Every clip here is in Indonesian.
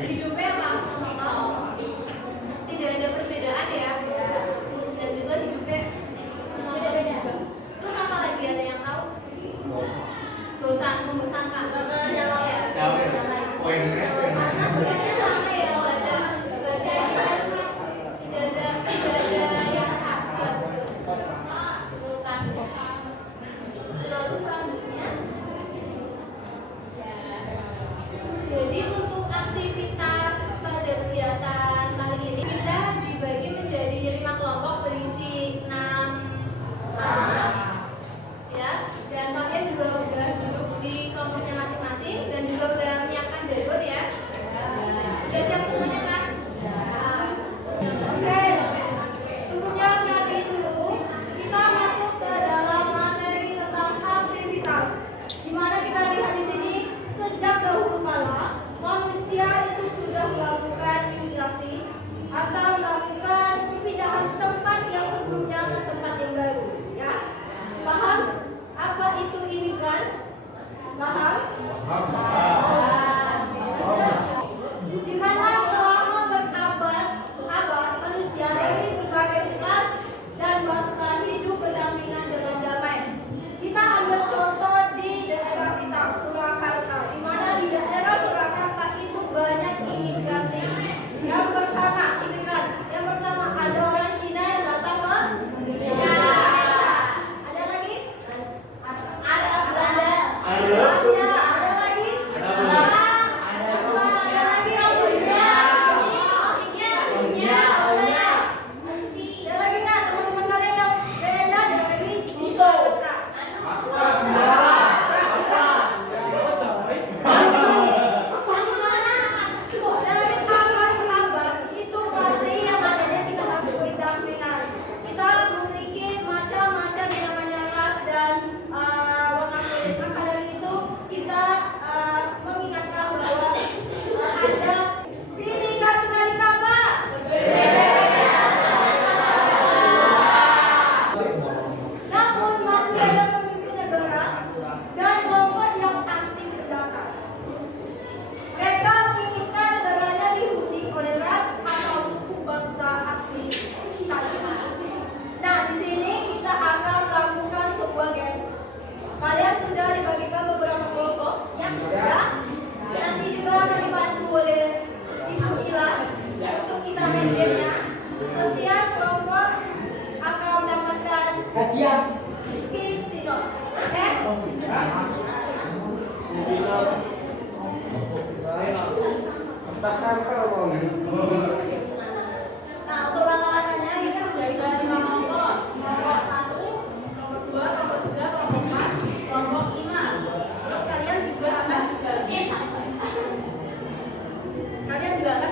hidupnya apa? Tidak ada perbedaan ya, dan juga hidupnya menonton juga. Terus apa lagi, ada yang tahu? Membosankan. Ya. Karena sebenarnya sama ya, tidak ada yang khas ya. Lalu selanjutnya, jadi untuk aktivitas pada kegiatan kali ini kita dibagi menjadi 5 kelompok berisi 6 anak ya, dan kalian juga udah duduk di kelompoknya masing-masing dan juga udah menyiapkan jadwal ya. Sudah siap semuanya kan? Oke, sebelumnya berarti dulu kita masuk ke dalam materi tentang aktivitas. Dimana kita lihat di sini sejak dahulu kala manusia itu sudah melakukan imigrasi atau melakukan pindahan tempat yang sebelumnya ke tempat yang baru. Ya, paham apa itu imigran? Paham? Di mana selama berabad-abad manusia dari berbagai ras dan bangsa hidup berdampingan dengan damai. Kita ambil contoh di daerah kita, Surakarta. Di mana di daerah Surakarta itu banyak imigrasi. Yang pertama, imigran. Yang pertama ada orang Cina yang datang ke Indonesia. Ada lagi? Ada Belanda. Ada lagi? Ada lagi nggak teman-teman kalian yang beda dari itu? Abad-abad itu pasti yang adanya kita harus berdampingan. Kita memiliki macam-macam yang namanya ras dan warna kulit. Maka dari itu kita mengingatkan bahwa ada Bhinneka Tunggal Ika apa? Namun masih ada pemimpin negara dan kelompok yang anti pendatang. Mereka menginginkan negaranya dihuni oleh ras atau suku bangsa asli saja. Nah, di sini kita akan melakukan sebuah games. Kalian sudah dibagikan beberapa kelompok yang ya. Nanti juga akan dibantu oleh Ibu Ila untuk kita main gamenya. Setiap kelompok akan mendapatkan skin tino. Oke? Nah, untuk langkah-langkahnya ini sudah dibagi 5 kelompok. Kelompok 1, kelompok 2, kelompok 3, kelompok 4, kelompok 5. Terus kalian juga akan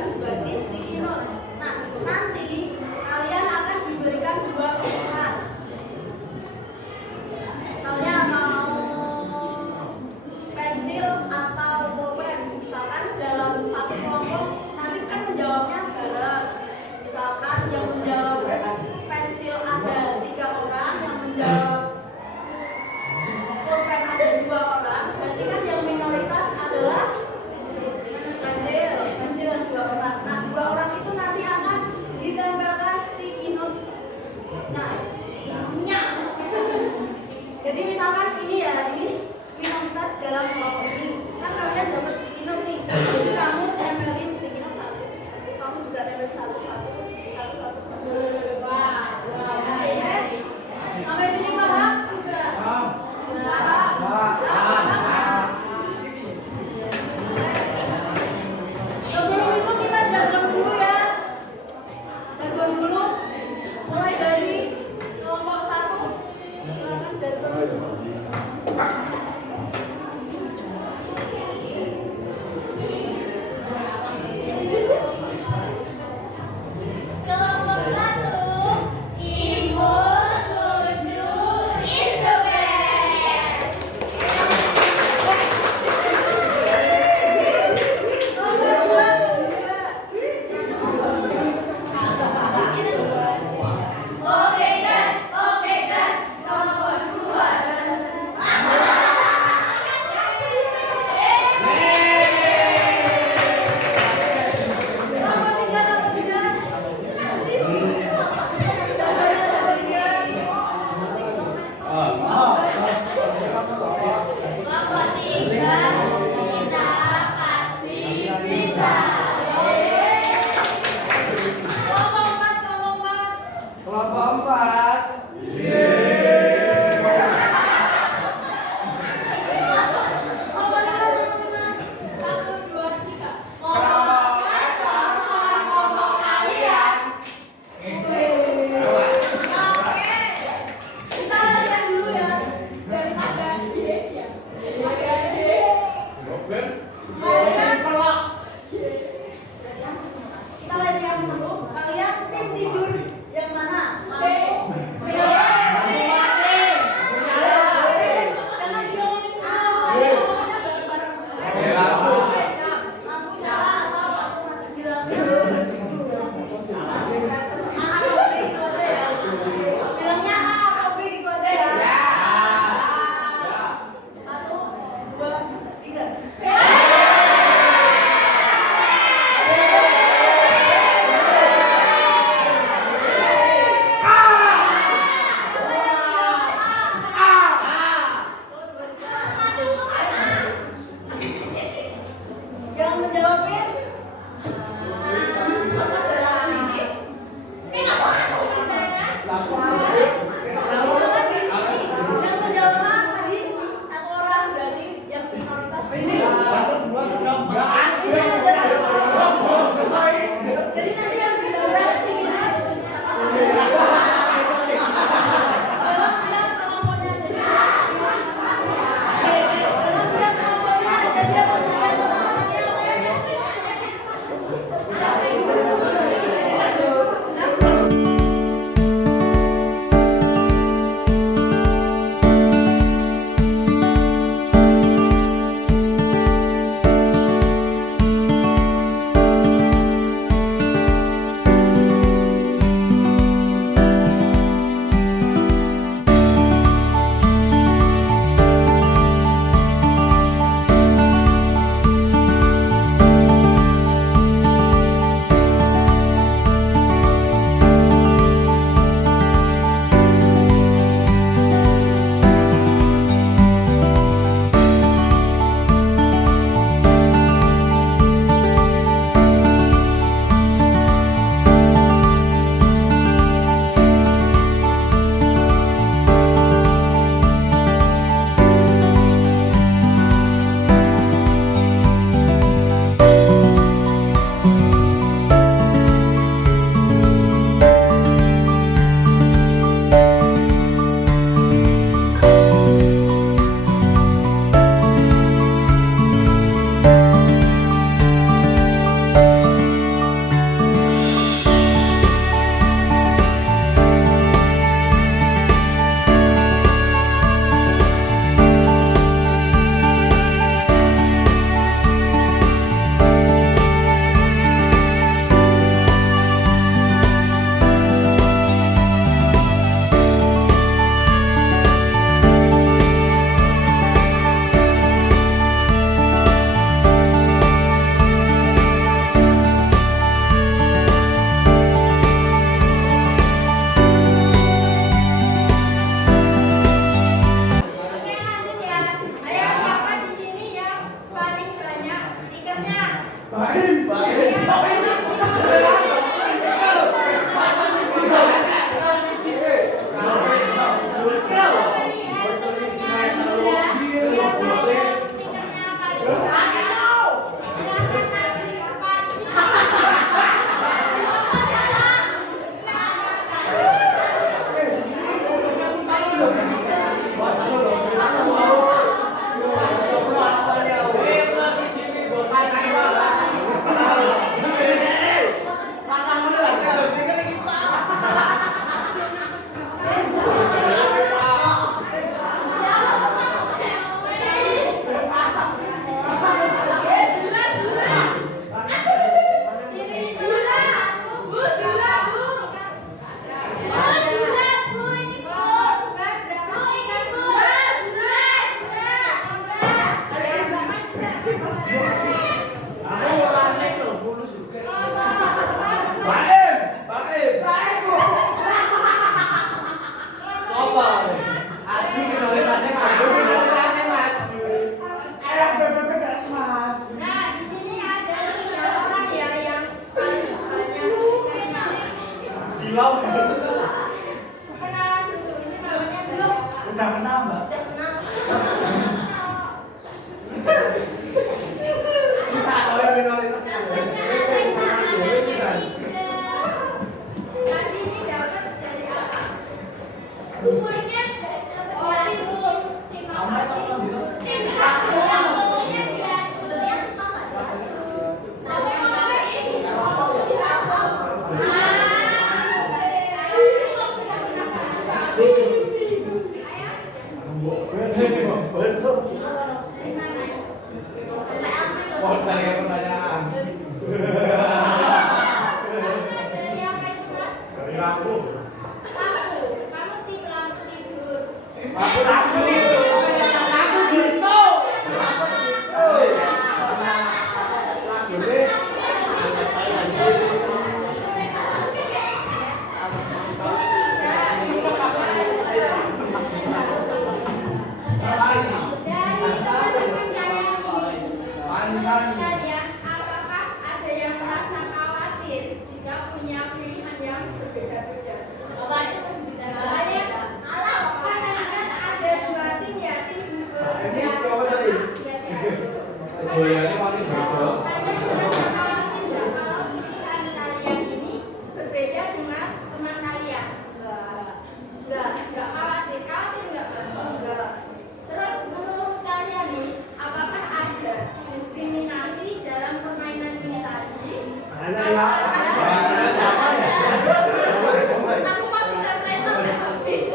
dibagi sticky note. Nah, nanti kalian akan diberikan 2 pilihan. Misalnya mau pensil atau pulpen. Misalkan dalam satu kelompok nanti kan menjawabnya bareng. Misalkan yang menjawab pensil ada 3 orang, yang menjawab pulpen ada 2 orang. Berarti kan yang minoritas adalah pensil 2 orang. Nah, 2 orang itu nanti akan ditempelkan sticky note. Nah, jadi misalkan ini ya, ini minoritas dalam kelompok ini. Kan kalian dapat sticky note nih. Jadi kamu tempelin sticky note 1. Kamu juga tempelin Kenalan dulu, ini namanya siapa? Udah kenal mbak? Udah kenal. Bisa orang minoritas kan? Namanya tadi ini dapat dari apa? Umurnya oh tidur sebelumnya dia sebelumnya suka nggak jatuh tapi ini Wah, tanya pertanyaan. dari apa itu mas? Dari aku. Kamu tim lampu tidur. Aku Kristo. Kalian, apakah ada yang merasa khawatir jika punya pilihan yang berbeda-beda? Makanya, kan ada dua tim ya, tim Ini apa tadi? Boyanya paling bodoh. Kalian merasa khawatir nggak kalau pilihan kalian ini berbeda dengan teman kalian? Nggak khawatir. Khawatir nggak? Nggak. Terus menurut kalian nih, apakah ada diskriminasi dalam permainan ini tadi? Mana ya? Mana apa ya? Aku mah tidak main sampai habis.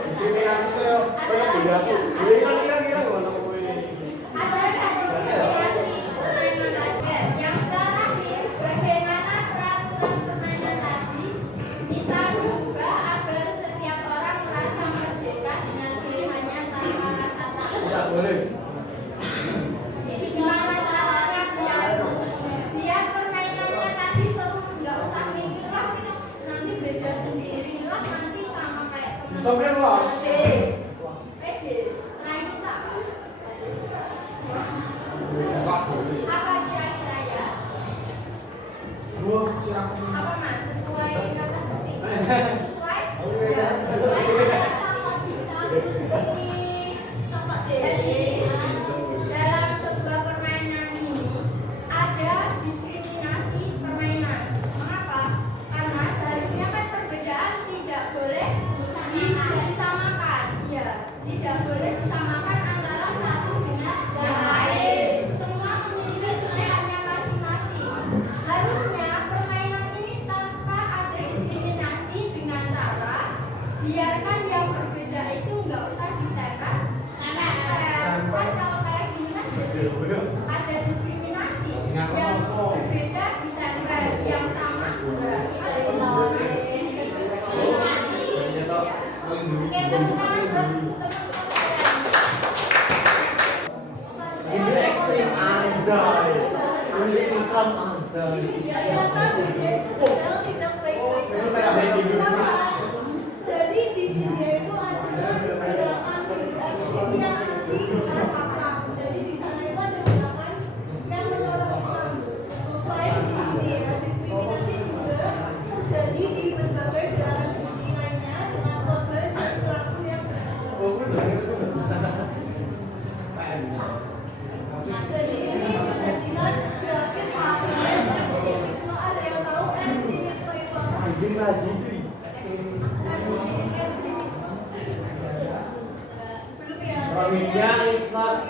Diskriminasi itu banyak beda aku. Ini kan kira-kira nggak sama gue ini. Ada nggak diskriminasi permainan tadi? Yang terakhir, bagaimana peraturan permainan tadi bisa berubah agar setiap orang merasa merdeka dengan pilihannya tanpa rasa takut? Tidak boleh. Gimana caranya biar permainannya tadi seru, nggak usah mikir lah nanti beda sendiri lah nanti sama kayak Stop ya, kelas. pede selain itu apa? Enggak boleh. Apa kira-kira ya? Dua siapa? Apa mas? Sesuai kata penting? Sesuai? Ya, sesuai kata logika. Ini cepat deh. Dalam sebuah permainan ini ada diskriminasi permainan. Mengapa? Karena seharusnya kan perbedaan tidak boleh disamakan. Iya, tidak boleh disamakan antara satu dengan yang lain. Semua memiliki pilihannya masing-masing. Harusnya permainan ini tanpa ada diskriminasi dengan cara biarkan yang berbeda itu nggak usah ditempel. Kan kalau kayak gini kan jadi ada diskriminasi. Yang berbeda ditempel, yang sama enggak. Oke, tepuk tangan buat teman-teman. Ini ekstrim anjay. Ini Islam anjay. Ternyata dia itu sedang tidak baik-baik Ini kayak baik di dunia. Jadi di dia itu ada gerakan ekstrim yang anti dengan Islam. Jadi di sana itu ada gerakan yang menolak Islam. Selain di India, diskriminasi juga terjadi di berbagai gerakan studi lainnya dengan korban dan pelaku yang berbeda. Oh, gue udah gitu. Jadi ini penjelasan grafik hasilnya ekstremisme. Ada yang tahu ekstremisme itu apa? Anjing lagi cuy. Rohingya is not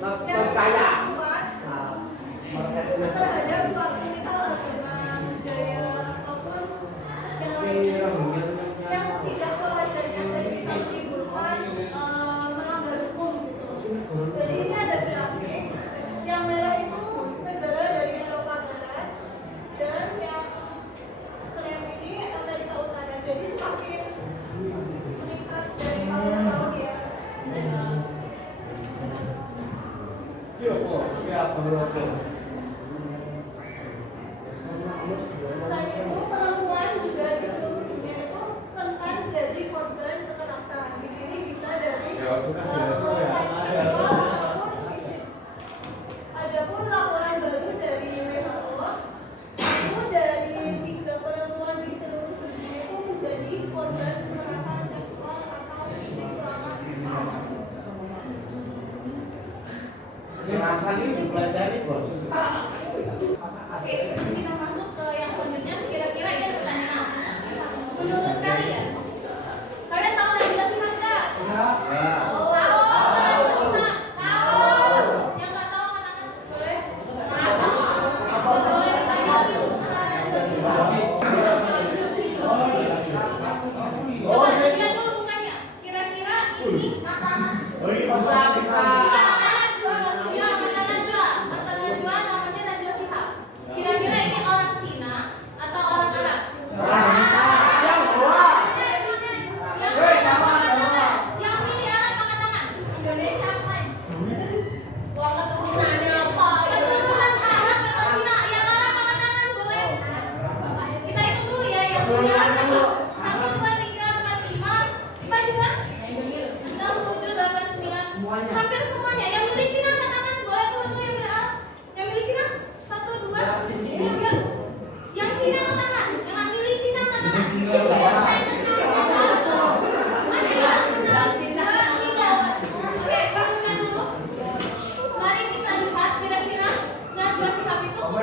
percaya. Terhadap suatu misal agama, budaya, ataupun yang lainnya yang tidak sewajarnya dan bisa menimbulkan melanggar hukum gitu. Jadi ini ada grafik yang merah itu negara dari Eropa Barat dan yang krem ini Amerika Utara. Jadi semakin meningkat dari tahun ke tahun ya. Iya, kok. Iya, bener. Selain itu perempuan juga di seluruh dunia itu rentan jadi korban kekerasan. Di sini bisa dari Ya, itu kan kekerasan biasa. seksual ataupun fisik. Adapun laporan baru dari WHO, 1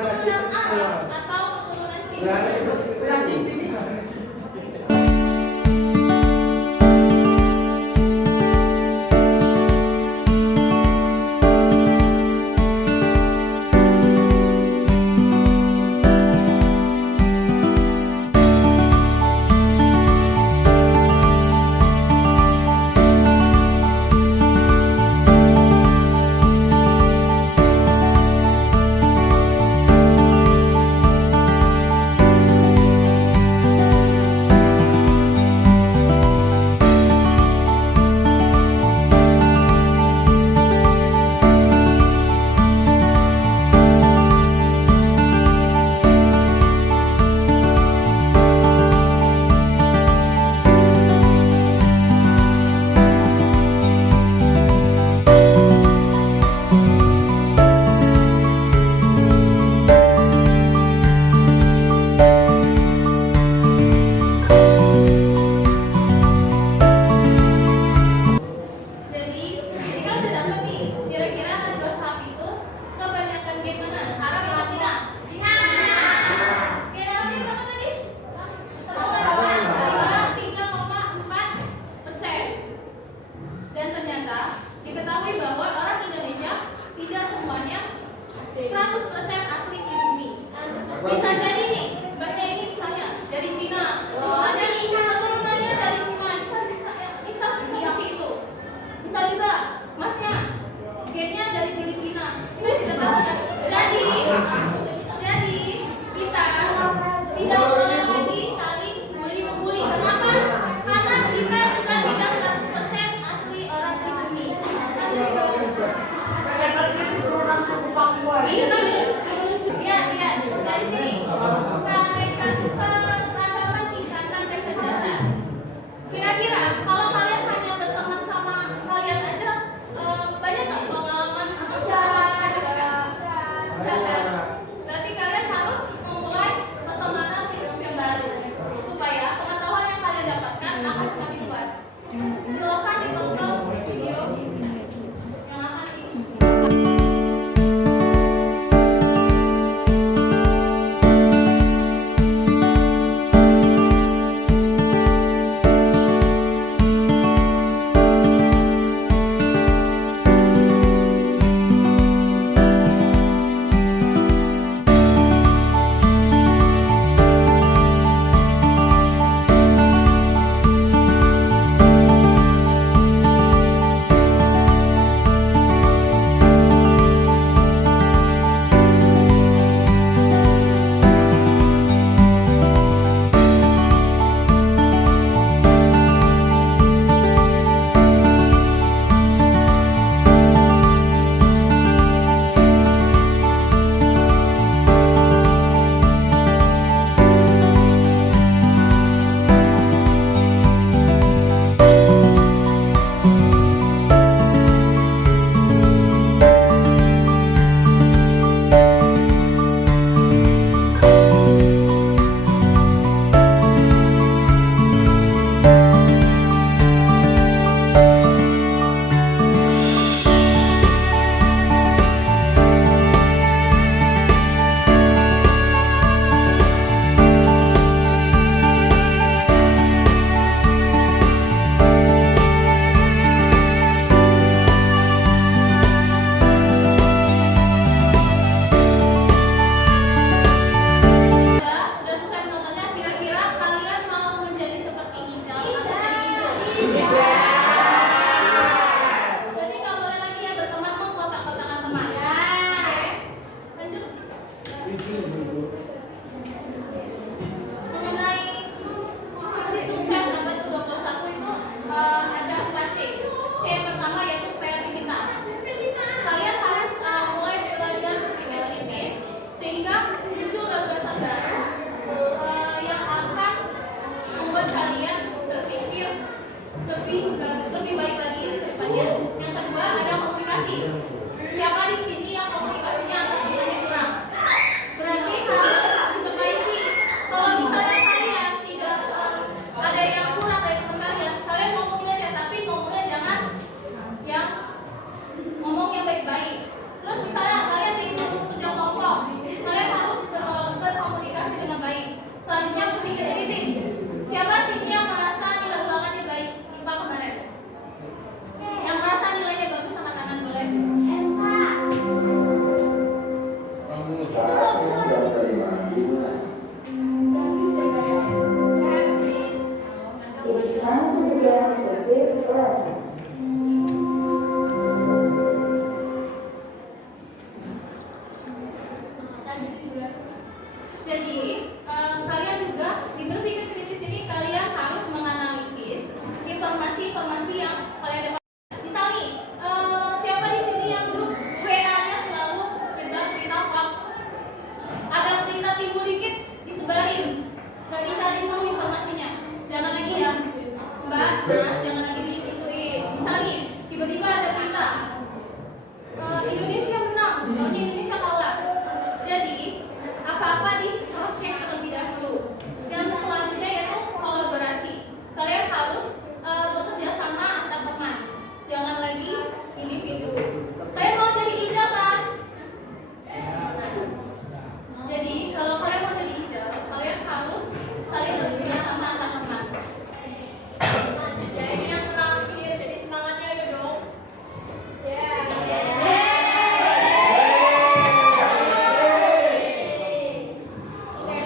keturunan Arab atau keturunan Cina? Jadi, ini kan udah dapet nih. Kira-kira harga saham itu kebanyakan kayak mana? Arab atau Cina? Cina. Oke, dapetnya berapa tadi? 3,4%. Dan ternyata diketahui bahwa orang Indonesia tidak semuanya 100% asli pribumi. Bisa jadi nih, mbaknya ini misalnya dari Cina, keturunannya dari Cina, bisa seperti itu. Bisa juga masnya gennya dari Filipina. Kita sudah tahu kan? Jadi kita tidak boleh lagi saling bully-membuli. Kenapa? Karena kita bukan tidak 100% asli orang pribumi. Ini tadi. Lihat dari sini. Peradaban tingkatan kecerdasan. Kira-kira kalau kalian hanya berteman sama kalian aja, banyak nggak pengalaman atau berarti kalian harus memulai pertemanan yang baru supaya pengetahuan yang kalian dapatkan akan semakin luas. Silakan ditonton video yang akan lebih baik lagi ke depannya. Yang kedua ada komunikasi. Siapa di sini yang komunikasinya atau temannya kurang? Berarti Jadi kalian juga di berpikir kritis ini kalian harus menganalisis informasi-informasi yang kalian dapat. Misal nih, siapa di sini yang grup WA-nya selalu nyebar berita hoax? Ada berita timbul dikit disebarin, nggak dicari dulu informasinya. Jangan lagi ya, Mbak, Mas, jangan lagi digituin. Misal nih, tiba-tiba ada berita Indonesia menang, pokoknya Indonesia kalah. Jadi apa-apa di cross check terlebih dahulu. Dan selanjutnya yaitu kolaborasi. Kalian harus bekerja sama antar teman. Jangan lagi individu. Saya mau jadi Ija kan? Jadi kalau kalian mau jadi Ija, kalian harus saling bekerja sama antar teman. Ya ini yang terakhir, jadi semangatnya aja dong. Ya. Oke.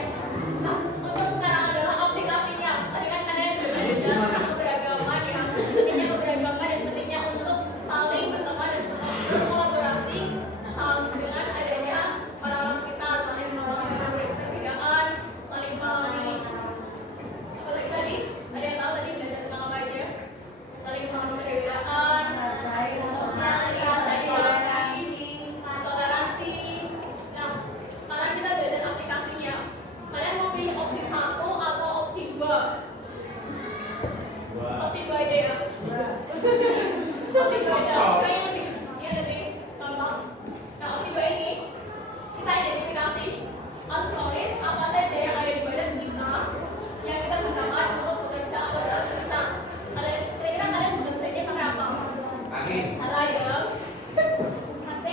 Nah, untuk sekarang adalah aplikasinya. Tadi kan kalian udah belajar tentang keberagaman ya. Pentingnya keberagaman dan pentingnya untuk saling berteman dan berkolaborasi dengan adanya orang-orang sekitar, saling menolong perbedaan, saling apalagi tadi ada yang tahu tadi belajar tentang apa aja? Saling memahami perbedaan, sosialisasi, toleransi. Nah, sekarang kita belajar aplikasinya. Kalian mau pilih opsi 1 atau opsi 2? Opsi 2 aja ya. Opsi 2 aja. Karena yang lebih gampang. Nah, opsi 2 ini kita identifikasi aksesoris apa saja yang ada di badan kita yang kita gunakan untuk bekerja atau beraktivitas. Kira-kira kalian bekerjanya pakai apa? Layar, HP.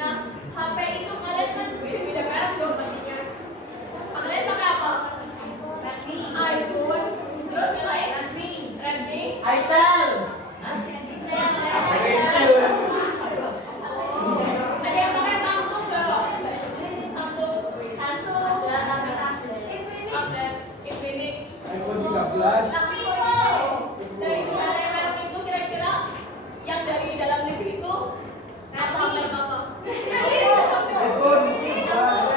Nah, HP itu kalian kan beda-beda merek dong pastinya. Kalian pakai apa? Redmi, iPhone, terus yang lain? Redmi, Itel. ada yang pakai Samsung nggak? Samsung, Infinix. iPhone 13. Tapi dari merek itu kira-kira yang dari dalam negeri itu apa merek apa? iPhone 13.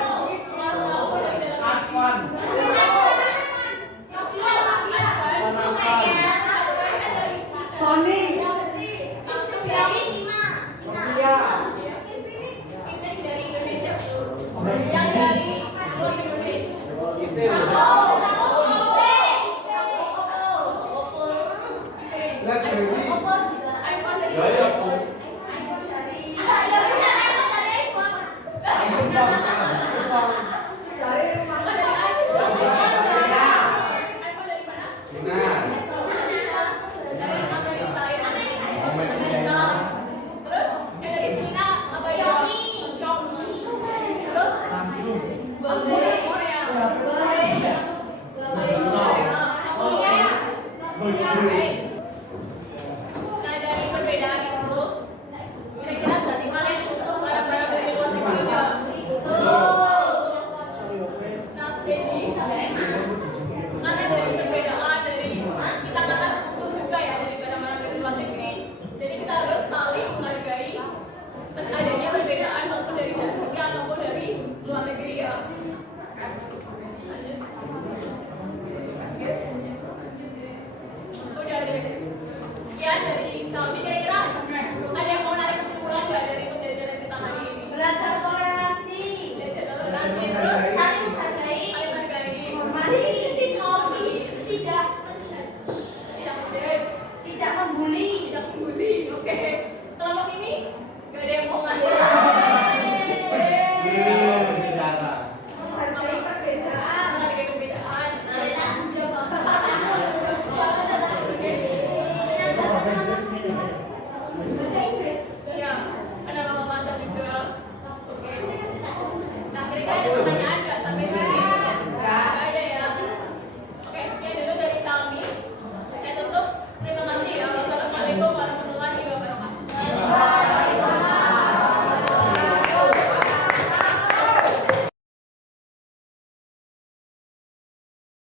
Sony. Samsung dari Cina. Nokia. Infinix dari Indonesia. Yang dari Indonesia. Itel.